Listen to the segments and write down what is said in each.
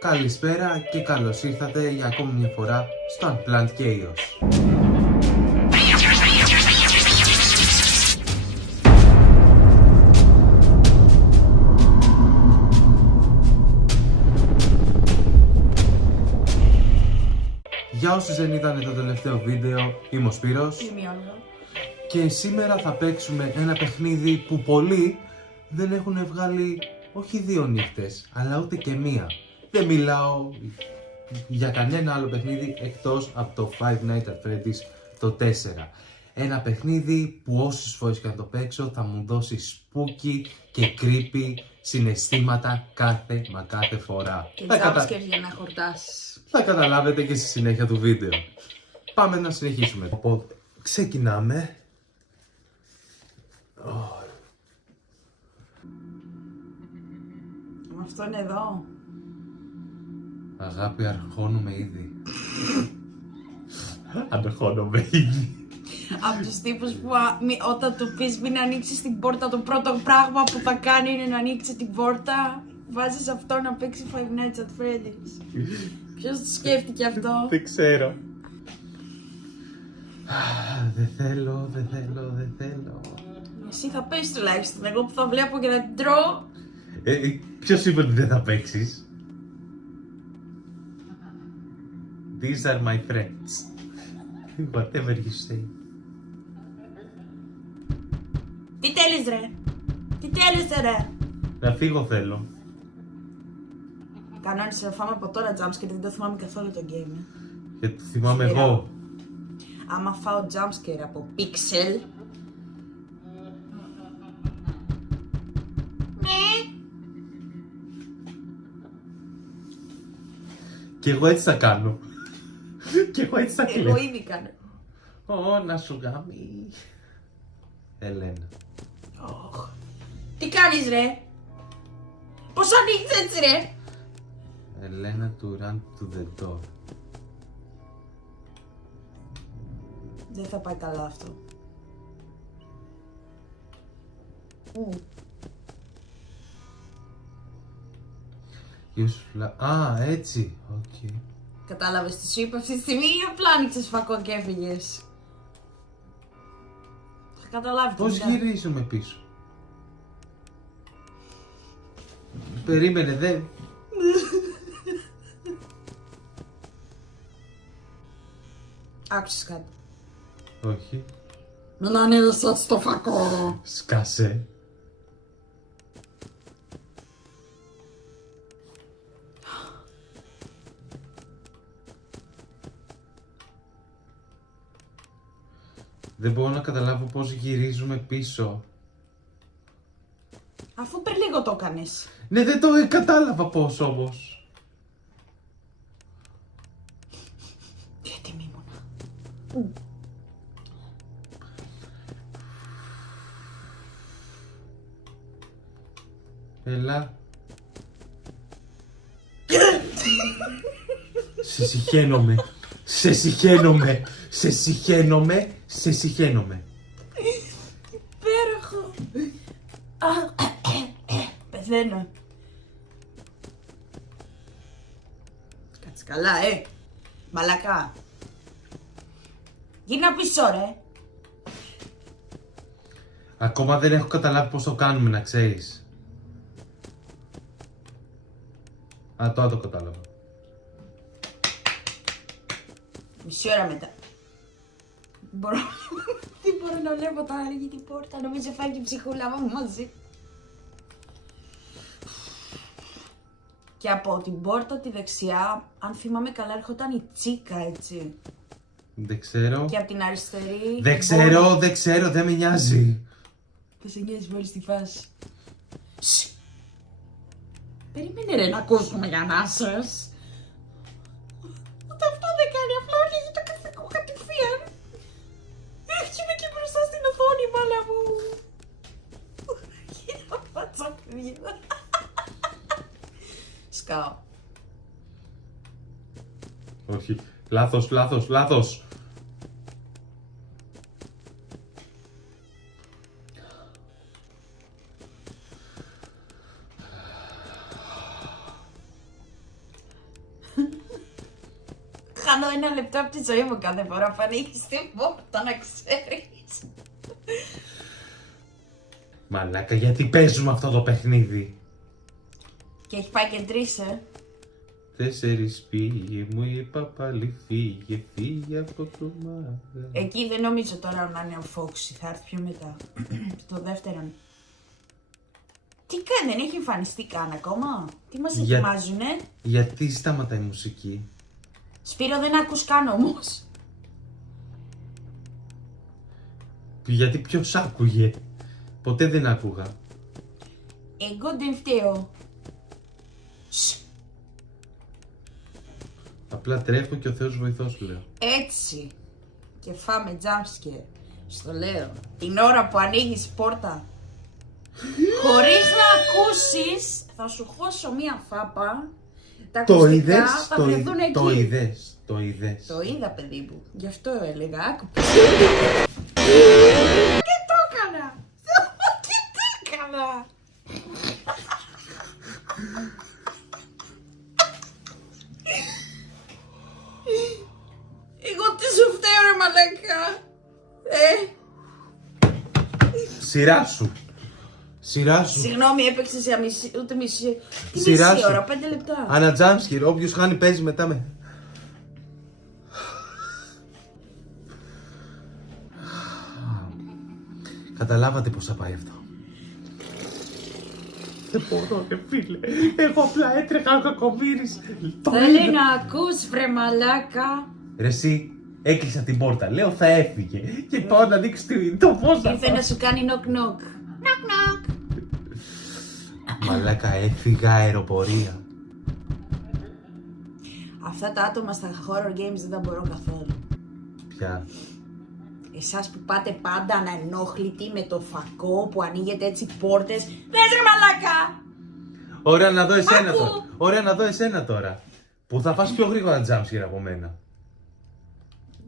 Καλησπέρα και καλώς ήρθατε για ακόμη μια φορά στο Unplanned Chaos. Για όσους δεν είδανε το τελευταίο βίντεο, είμαι ο Σπύρος και σήμερα θα παίξουμε ένα παιχνίδι που πολλοί δεν έχουν βγάλει όχι 2 νύχτες, αλλά ούτε και μία. Δεν μιλάω για κανένα άλλο παιχνίδι εκτός από το Five Nights at Freddy's το 4. Ένα παιχνίδι που όσες φορές και να το παίξω θα μου δώσει spooky και creepy συναισθήματα κάθε φορά. Και jumpscares για να χορτάσεις. Θα καταλάβετε και στη συνέχεια του βίντεο. Πάμε να συνεχίσουμε. Οπότε ξεκινάμε. Αυτό είναι εδώ. Αγάπη, αρχώνουμε ήδη. Αρχώνουμε ήδη. Από τους τύπους που όταν του πεις μην ανοίξεις την πόρτα, το πρώτο πράγμα που θα κάνει είναι να ανοίξει την πόρτα. Βάζεις αυτό να παίξει Five Nights at Freddy's. Ποιος το σκέφτηκε αυτό? Δεν ξέρω. Δεν θέλω. Εσύ θα παίξεις τουλάχιστον, εγώ που θα βλέπω και θα την τρώω. Ποιος είπε ότι δεν θα παίξεις? These are my friends. Whatever you say. Τι θέλεις ρε? Τι θέλεις ρε? Να φύγω θέλω. Κανόνισε να φάμε από τώρα jumpscare, δεν το θυμάμαι καθόλου το game. Γιατί το θυμάμαι Σειρά. εγώ. Άμα φάω jumpscare από pixel. Και εγώ έτσι θα κάνω. Και εγώ έτσι θα Εγώ κλαίω. ήδη κάνω. Ω, να σου γάμει. Ελένα. Τι κάνεις ρε? Πώς ανοίγεις έτσι ρε? Ελένα to run to the door. Δεν θα πάει καλά αυτό. Α, έτσι. Οκ. Κατάλαβες τι σου είπα αυτή τη στιγμή ή απλά άνοιξες φακό και έφυγες? Θα καταλάβει το Πώς μετά. γυρίζουμε πίσω? Περίμενε, δε. Άκουσες κάτι? Όχι. Μην ανοίξεις το φακό. Σκάσε. Δεν μπορώ να καταλάβω πώς γυρίζουμε πίσω. Αφού πριν λίγο το έκανες. Ναι, δεν το κατάλαβα πώς όμως. Τι έτοιμη ήμουνα. Έλα. Σε συχαίνομαι. Σε συχαίνομαι. Σε συχαίνομαι. Σε συχαίνομαι. Υπέροχο. Πεθαίνω. Κάτσε καλά, μαλακά. Γίνα πίσω ρε. Ακόμα δεν έχω καταλάβει πώς το κάνουμε, να ξέρεις. Α, τώρα το κατάλαβα. Μισή ώρα μετά. Δεν μπορώ να βλέπω όταν ανοίγει την πόρτα. Νομίζω φάει και η ψυχούλα μου μαζί. Και από την πόρτα τη δεξιά, αν θυμάμαι καλά, έρχονταν η τσίκα, έτσι. Δεν ξέρω. Και από την αριστερή... Δεν ξέρω, δεν με νοιάζει. Θα σε νοιάζει πολύ στη φάση. Περίμενε ρε να ακούσουμε για να σας. Ούτε αυτό δεν κάνει, απλά ανοίγει το καθηκό κατευθείαν. Έχει είμαι και μπροστά στην οθόνη, μάλα μου. Κοίτα πάτσα παιδιά. Σκάω. Όχι. Λάθος. χάνω 1 λεπτό από τη ζωή μου κάθε φορά που ανοίγεις την πόρτα, να ξέρεις. Μαλάκα, γιατί παίζουμε αυτό το παιχνίδι? Και έχει πάει και 3, 4 πήγε, μου είπα πάλι φύγε, φύγε από το μάγα. Εκεί δεν νομίζω τώρα να είναι ο Φόξι, θα έρθει πιο μετά. Στο δεύτερον. Τι κάνει, δεν έχει εμφανιστεί καν ακόμα? Τι μας ετοιμάζουνε? Γιατί σταματάει η μουσική? Σπύρο, δεν ακούς καν όμως. Γιατί ποιος άκουγε? Ποτέ δεν άκουγα. Εγώ δεν φταίω. Απλά τρέχω και ο Θεός βοηθός, λέω. Έτσι. Και φάμε jumpscare. Στο λέω. Την ώρα που ανοίγεις πόρτα. Χωρίς να ακούσεις, θα σου χώσω μία φάπα. Τα ακουστικά θα βρεθούν εκεί. Το είδες. Το είδα, παιδί μου. Γι' αυτό έλεγα. Άκου. Και το έκανα. Και το έκανα. Εγώ τι σου φταίω, ρε μαλάκα? Σειρά σου. Συγγνώμη, έπαιξες για ούτε μισή. Τι Σειρά μισή σου. ώρα, 5 λεπτά. Ανα jumpscare, όποιος χάνει παίζει μετά με. Καταλάβατε πώς θα πάει αυτό. Δεν μπορώ, ρε φίλε. Εγώ απλά έτρεχα ο κακομοίρης. Θέλει να ακούς, βρε μαλάκα. Ρε εσύ, έκλεισα την πόρτα. Λέω θα έφυγε. Και πάω να ανοίξω το φως. Ήρθε να σου κάνει knock knock. Knock knock. Μαλάκα, έφυγα αεροπορία. Αυτά τα άτομα στα horror games δεν τα μπορώ καθόλου. Ποια? Εσάς που πάτε πάντα ανενόχλητοι με το φακό που ανοίγετε έτσι πόρτες. Δες ρε μαλάκα! Ωραία να δω εσένα Άκου. τώρα. Ωραία να δω εσένα τώρα. Που θα φας πιο γρήγορα jumpscare από μένα.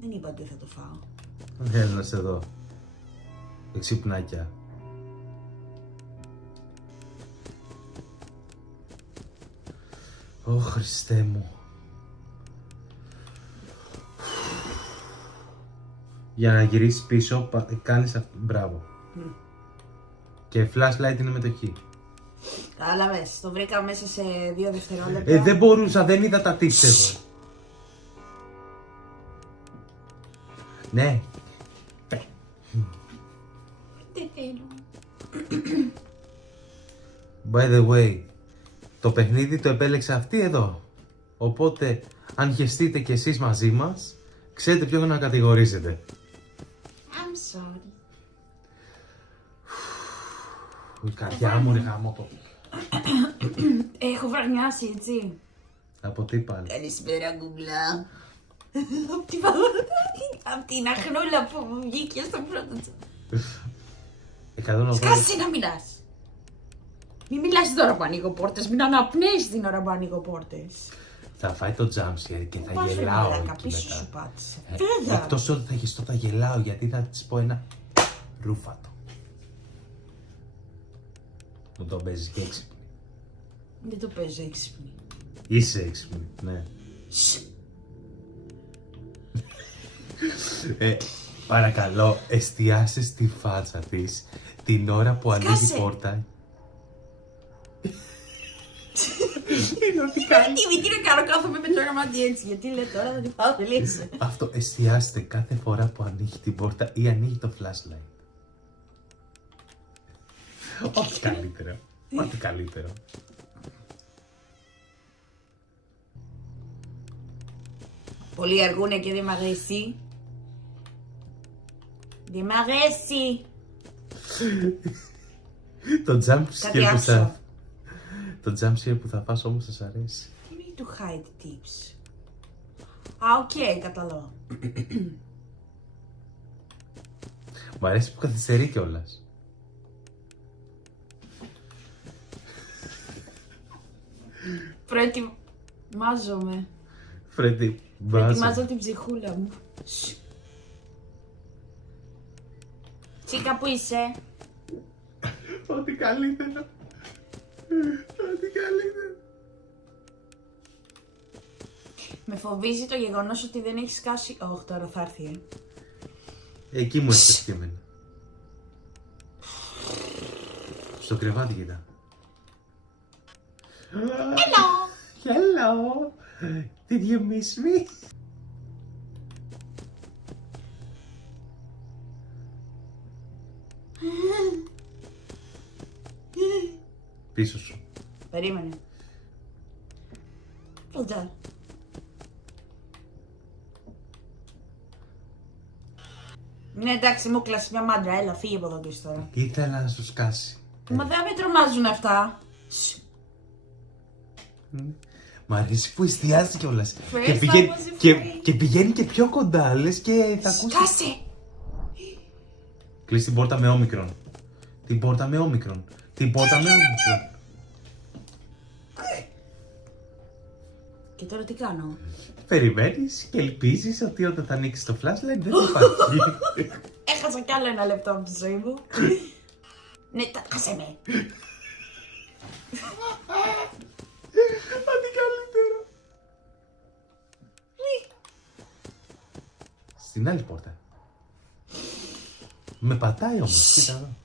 Δεν είπα ότι θα το φάω. Έλα να σε δω. Εξυπνάκια. Ω Χριστέ μου. Για να γυρίσεις πίσω, κάνεις αυτό. Μπράβο. Και flashlight είναι μετοχή. Κατάλαβες, το βρήκα μέσα σε 2 δευτερόλεπτα. Δεν μπορούσα, δεν είδα τα tips εγώ. Ναι. Δεν θέλω. By the way, το παιχνίδι το επέλεξε αυτή εδώ. Οπότε, αν χεστείτε κι εσείς μαζί μας, ξέρετε ποιον να κατηγορήσετε. I'm sorry. Η καρδιά μου ρε γάμο το. Έχω βρανιάσει, έτσι. Από τι πάλι? Καλησπέρα, Γκουγκλά. Απ' την αχνούλα που μου βγήκε στο πρώτο τσο. Σκάσει να μιλάς. Μην μιλάς την ώρα που ανοίγω πόρτες, μην αναπνέεις την ώρα που ανοίγω πόρτες. Θα φάει το jumpscare και θα γελάω εκεί πίσω σου μετά. πάτησε. Εκτός ότι θα γιστώ, θα γελάω γιατί θα της πω ένα ρούφατο. Μου το παίζεις και έξυπνη. Δεν το παίζω έξυπνη. Είσαι έξυπνη, ναι. Παρακαλώ, εστιάσε στη φάτσα της την ώρα που ανοίγει η πόρτα. Τι να κάνω, κάθομαι με το όραμά έτσι. Γιατί λέει τώρα θα την πάω τελείωσε. Αυτό, εστιάστε κάθε φορά που ανοίγει την πόρτα ή ανοίγει το flashlight. Ό,τι καλύτερο. Ό,τι καλύτερο. Πολλοί αργούνε και δεν μ' αρέσει. Δεν μ' αρέσει. Το jumpscare που θα φας όμως θα σ' αρέσει. You need to hide tips. Οκ, καταλαβαίνω. Μ' αρέσει που καθυστερεί κιόλας. Προετοιμάζομαι. Προετοιμάζω την ψυχούλα μου. Τσίκα, που είσαι? Ό,τι καλύτερο. Ό,τι καλύτερο. Με φοβίζει το γεγονός ότι δεν έχει σκάσει. Όχι, τώρα θα έρθει. Εκεί μου έρθει σκεμμένα. Στο κρεβάτι κοίτα. Hello! Hello! Did you miss me? Πίσω σου. Περίμενε. Φλτζάρ. Ναι, εντάξει, μου κλάσει μια μάντρα. Έλα, φύγε από εδώ και τώρα. Ήθελα να σου σκάσει. Μα δεν με τρομάζουν αυτά. Μ' αρέσει που εστιάζει κιόλας. Ευχαριστώ, Και πηγαίνει και πιο κοντά, λες και θα ακούσει. Σκάσε! Κλείς την πόρτα με όμικρον. Την πόρτα με όμικρον. Την πόρτα με όμικρον. Και τώρα τι κάνω? Περιμένεις και ελπίζεις ότι όταν θα ανοίξεις το flashlight δεν θα υπάρχει. Έχασα κι άλλο ένα λεπτό από τη ζωή μου. Ναι, άσε με. Αντί καλύτερο. Στην άλλη πόρτα. Με πατάει όμως, κοίτα εδώ.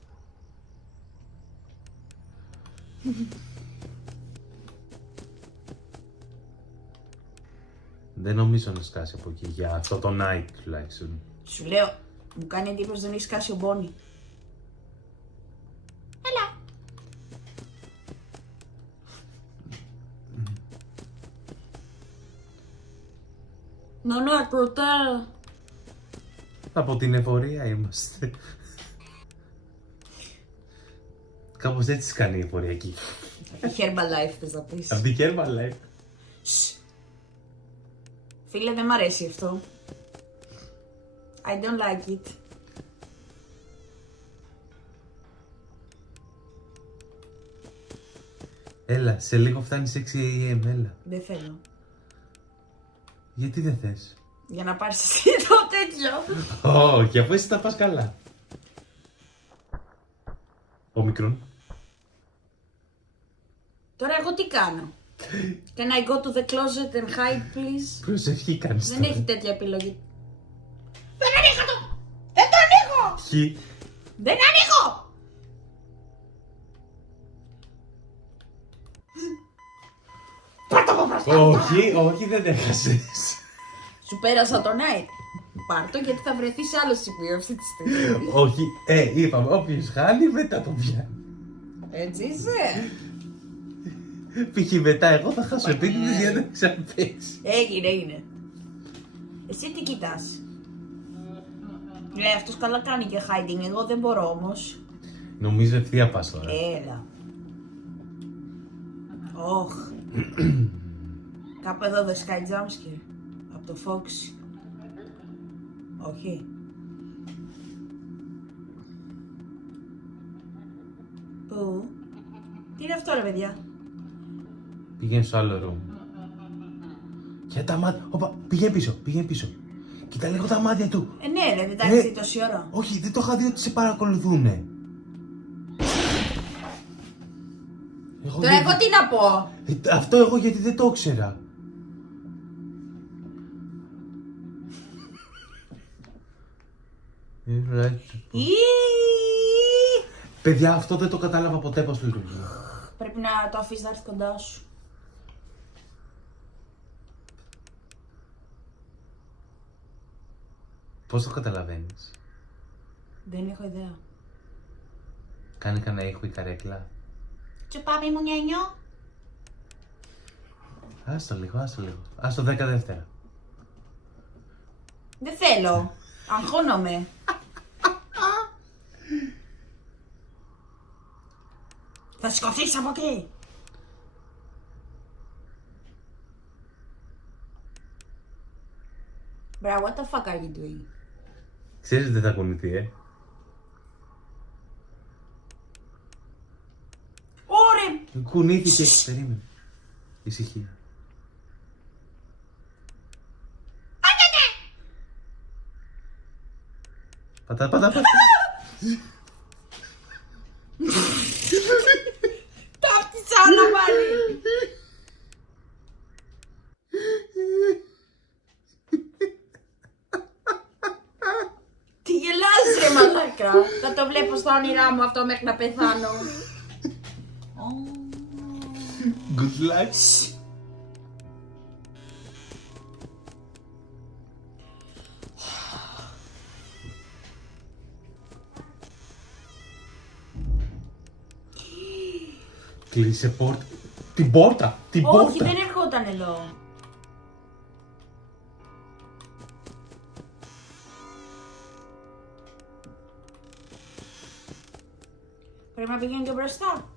Δεν νομίζω να σκάσει από εκεί για αυτό το night τουλάχιστον. Σου λέω, μου κάνει εντύπωση δεν έχει σκάσει ο Μπόνι. Έλα. Ναι, ακούτε. Από την εφορία είμαστε. Κάπως έτσι κάνει η εφορία εκεί. Herbalife θες να πεις. Από την Herbalife. Φίλε, δεν μ' αρέσει αυτό. I don't like it. Έλα, σε λίγο φτάνει 6 AM, έλα. Δεν θέλω. Γιατί δεν θες? Για να πάρεις εσύ το τέτοιο. Όχι, αφού εσύ τα πας καλά. Όμικρον. Τώρα εγώ τι κάνω? Can I go to the closet and hide, please? Προσευχή κάνεις Δεν τώρα. έχει τέτοια επιλογή. Δεν ανοίγω το! Δεν το ανοίγω! Χι. Δεν ανοίγω! Όχι, όχι, δεν έχασες. Σου πέρασα το night. Πάρ' το γιατί θα βρεθείς άλλο σημείο αυτή τη στιγμή. Όχι, είπαμε, όποιος χάνει μετά το πιάνει. Έτσι είσαι. Π.χ. μετά εγώ θα χάσω επίτηδες για να μην ξαναπαίξει. Έγινε. Εσύ τι κοιτάς? Ναι, αυτός καλά κάνει και hiding, εγώ δεν μπορώ όμως. Νομίζω ευθεία πας τώρα. Έλα. Όχ. Κάπου εδώ δεν σκάει jumpscare. Από το Fox. Όχι. Πού? Τι είναι αυτό ρε παιδιά? Πήγαινε στο άλλο room. Για τα μάτια. Οπα, πήγαινε πίσω, πήγαινε πίσω. Κοίτα λίγο τα μάτια του. Ναι ρε, δεν τα έχεις δει τόση ώρα. Όχι, δεν το είχα δει ότι σε παρακολουθούνε. Τώρα εγώ τι να πω? Αυτό εγώ γιατί δεν το ήξερα. Παιδιά, αυτό δεν το κατάλαβα ποτέ πώς λειτουργεί. Πρέπει να το αφήσεις να έρθει κοντά σου. Πώς το καταλαβαίνεις? Δεν έχω ιδέα. Κάνει κανένα ήχο η καρέκλα. Τσουπάμι μου νιανιό. Άστο λίγο, άστο λίγο. Άστο 10 δεύτερα. Δεν θέλω. Αγχώνομαι. Θα σηκωθείς από εκεί. Bro, what the fuck are you doing? Ξέρεις δεν θα κουνηθεί, Ωρε! Κουνήθηκε. Περίμενε. Ησυχία. Πατά, πατά, πατά. Τα φτύσα όλα πάλι. μαλάκα. Θα το βλέπω στα όνειρά μου αυτό μέχρι να πεθάνω. Good luck. Κλείσε πόρτα. Την πόρτα! Την πόρτα! Όχι, δεν ερχόταν εδώ. Πρέπει να πηγαίνει και μπροστά.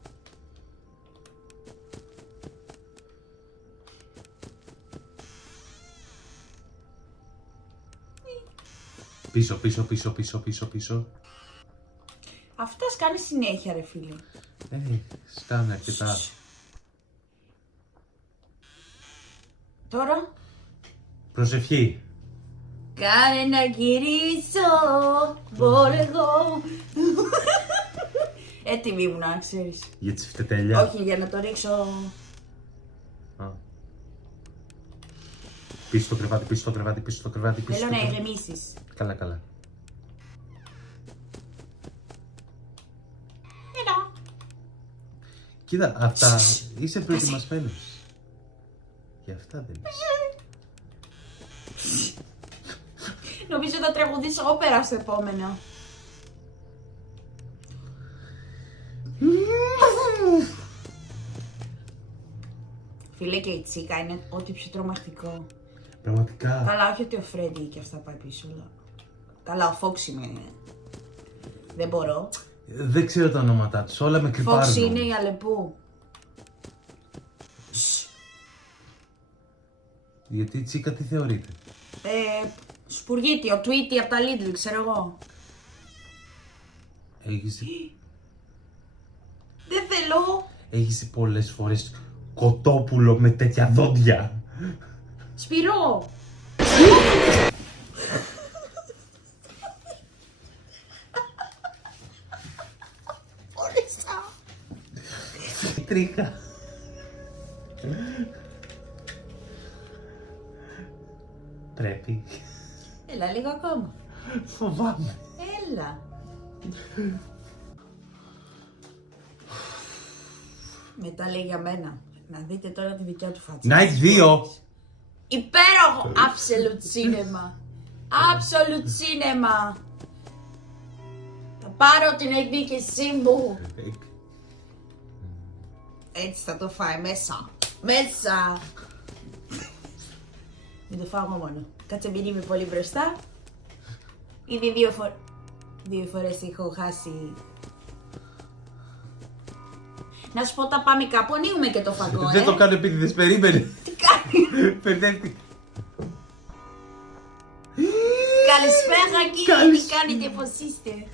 Πίσω. Αυτά σκάνε συνέχεια ρε φίλε. Σκάνε αρκετά. Τώρα. Προσευχή. Κάνε να γυρίσω, μπορώ εγώ. Έτοιμη ήμουν, να ξέρεις. Για τη φτετέλια. Όχι, για να το ρίξω. Πίσω στο κρεβάτι. Θέλω να ηρεμήσεις. Καλά. Έλα. Κοίτα, αυτά είσαι προετοιμασμένος. Για αυτά δεν είσαι. Νομίζω θα τραγουδήσω όπερα στο επόμενο. Φίλε, και η τσίκα είναι ό,τι πιο τρομακτικό. Πραγματικά. Καλά, όχι ότι ο Φρέντι και αυτά πάει πίσω, αλλά... Καλά, ο Φόξ είναι. Δεν μπορώ. Δεν ξέρω τα ονόματά τους, όλα με κρυπάρουν. Φόξ είναι η Αλεπού. Γιατί η Τσίκα τι θεωρείται? Σπουργίτη, ο Tweety από τα Lidl, ξέρω εγώ. Έχεις... Δεν θέλω. Έχεις δει πολλές φορές κοτόπουλο με τέτοια δόντια? Σπυρό. Φόρησα. Τρίχα. Πρέπει. Έλα, λίγο ακόμα. Φοβάμαι. Έλα. Μετά λέει για μένα. Να δείτε τώρα τη δικιά του φάτσα. Night 2. Υπέροχο. Absolute cinema. Absolute cinema. Θα πάρω την εκδίκησή μου. Έτσι θα το φάει μέσα. Μέσα. Μην το φάω μόνο. Κάτσε, μην είμαι πολύ μπροστά. Ήδη δύο φορές έχω χάσει. Να σου πω, τα πάμε κάπου, ανοίγουμε και το φαγό, Δεν το κάνω επειδή δεν περίμενε. Τι κάνει? Μπερδεύτηκα. Καλησπέρα κύριε, τι κάνετε, πώς είστε?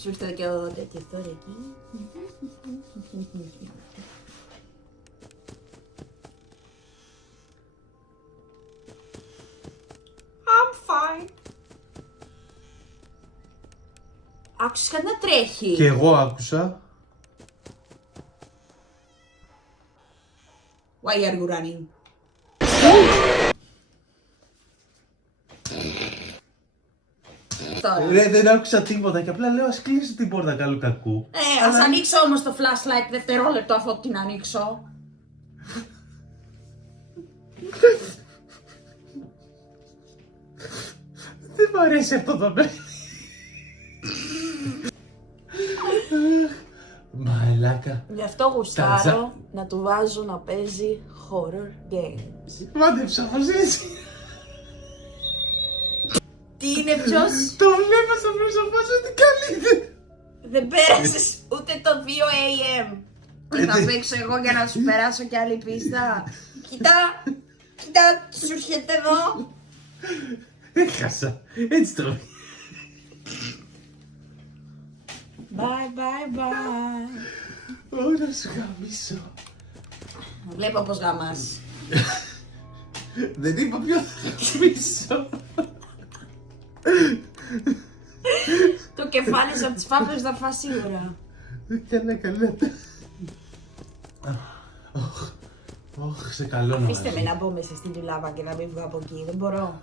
Σου ήρθε και ο τέτοιος τώρα εκεί. I'm fine. Άκουσες κάτι να τρέχει. Και εγώ άκουσα. Why are you running? Ρε, δεν άκουσα τίποτα και απλά λέω ας κλείσει την πόρτα καλού κακού. Ας ανοίξω όμως το flashlight δευτερόλεπτο αφού την ανοίξω. Δεν μ' αρέσει αυτό το παιδί. Μαλάκα. Γι' αυτό γουστάρω να του βάζω να παίζει horror games. Μάντεψα πως έτσι. Τι είναι, ποιος? Το βλέπω στο πρόσωπό σου τι καλείται. Δεν πέρασες ούτε το 2 AM. Και θα παίξω εγώ για να σου περάσω κι άλλη πίστα. Κοίτα, κοίτα, σου έρχεται εδώ. Έχασα, έτσι το. Bye, bye, bye. Ωρα σου γαμίσω. Βλέπω πως γαμάς. Δεν είπα ποιο θα γαμίσω. Το κεφάλι σου από τις φάπες θα φας σίγουρα. Καλά. Ωχ, σε καλό να Αφήστε με να μπω μέσα στην τουλάπα και να μην βγω από εκεί. Δεν μπορώ.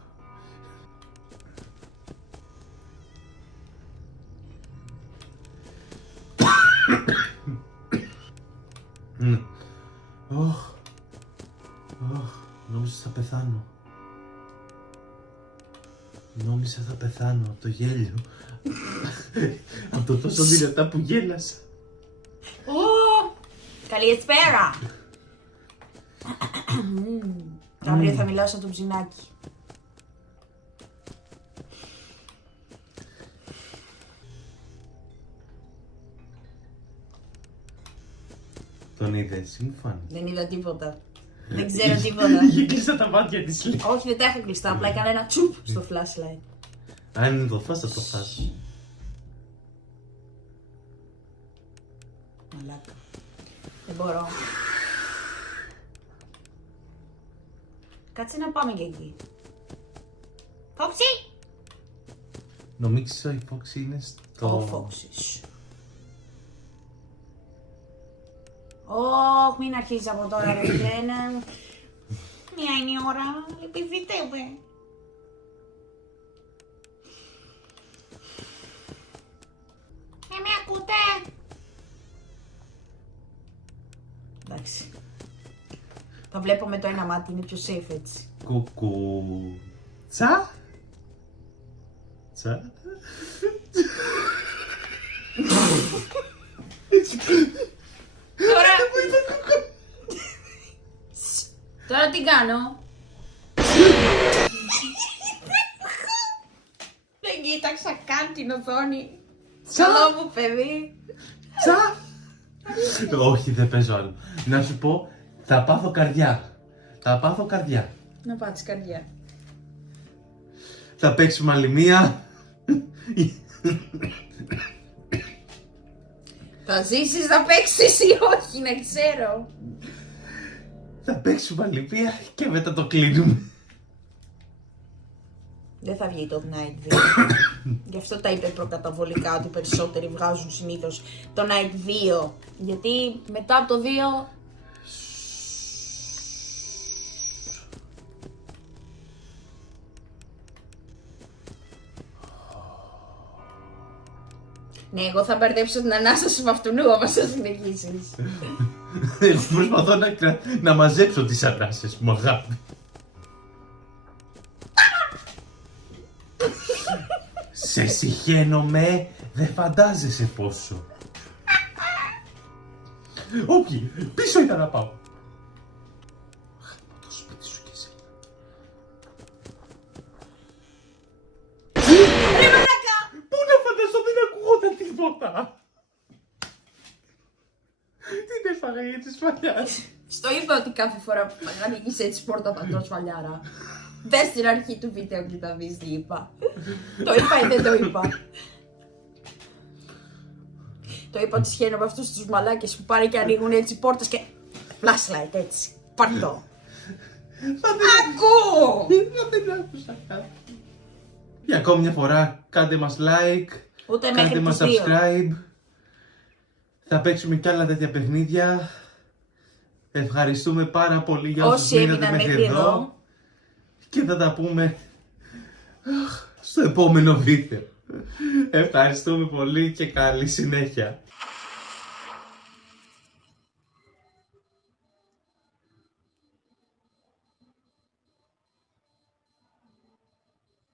Νόμιζα θα πεθάνω. Νόμιζα θα πεθάνω από το γέλιο. Από το τόσο δυνατά που γέλασα. Καλησπέρα! Αύριο θα μιλάω σαν το ψινάκι. Τον είδες, μου φάνηκε. Δεν είδα τίποτα. Δεν ξέρω τίποτα. Είχε κλειστά τα μάτια της. Όχι, δεν τα είχα κλειστά. Απλά έκανα ένα τσουπ στο flashlight. Αν είναι το φας, θα το φας. Μαλάκα. Δεν μπορώ. Κάτσε να πάμε και εκεί. Φόξη! Νομίζω η Φόξη είναι στο... Ο Φόξης. Ωχ, μην αρχίζεις από τώρα, ρε Λένα. Μια είναι η ώρα, επιβρυτεύε. Με ακούτε? Εντάξει. Τα βλέπω με το ένα μάτι, είναι πιο safe έτσι. Κουκού. Τσα. Τσα. Τώρα... Τώρα τι κάνω? Δεν κοίταξα καν την οθόνη. Καλό μου παιδί. Τσα. Όχι, δεν παίζω άλλο. Να σου πω, θα πάθω καρδιά. Θα πάθω καρδιά. Να πάτσεις καρδιά. Θα παίξουμε άλλη μία. Θα ζήσεις, θα παίξεις ή όχι, να ξέρω. Θα παίξουμε άλλη μία και μετά το κλείνουμε. Δεν θα βγει το Night 2. Γι' αυτό τα είπε προκαταβολικά ότι οι περισσότεροι βγάζουν συνήθως το Night 2. Γιατί μετά από το 2... Ναι, εγώ θα μπερδέψω την ανάσταση με αυτού άμα θα συνεχίσεις. Εγώ προσπαθώ να μαζέψω τις ανάσες μου, αγάπη. Σε συχαίνομαι, δεν φαντάζεσαι πόσο. Όποιοι, πίσω ήταν να πάω. Το σπίτι σου και εσύ. Πού να φανταστώ, δεν ακούγονταν τίποτα. Τι έφαγα για τη σφαλιά. Στο είπα ότι κάθε φορά που θα ανοίγεις έτσι πόρτα θα τρως σφαλιάρα. Δες στην αρχή του βίντεο και θα δεις τι είπα. Το είπα ή δεν το είπα? Το είπα ότι σχένω με αυτούς τους μαλάκες που πάνε και ανοίγουν έτσι πόρτες και... Flashlight έτσι, πάρ' το. Ακούω! Δεν άκουσα κάτι. Για ακόμη μια φορά, κάντε μας like, Ούτε κάντε μας subscribe. Θα παίξουμε κι άλλα τέτοια παιχνίδια. Ευχαριστούμε πάρα πολύ για όσους μείνατε μέχρι εδώ. Και θα τα πούμε στο επόμενο βίντεο. Ευχαριστούμε πολύ και καλή συνέχεια.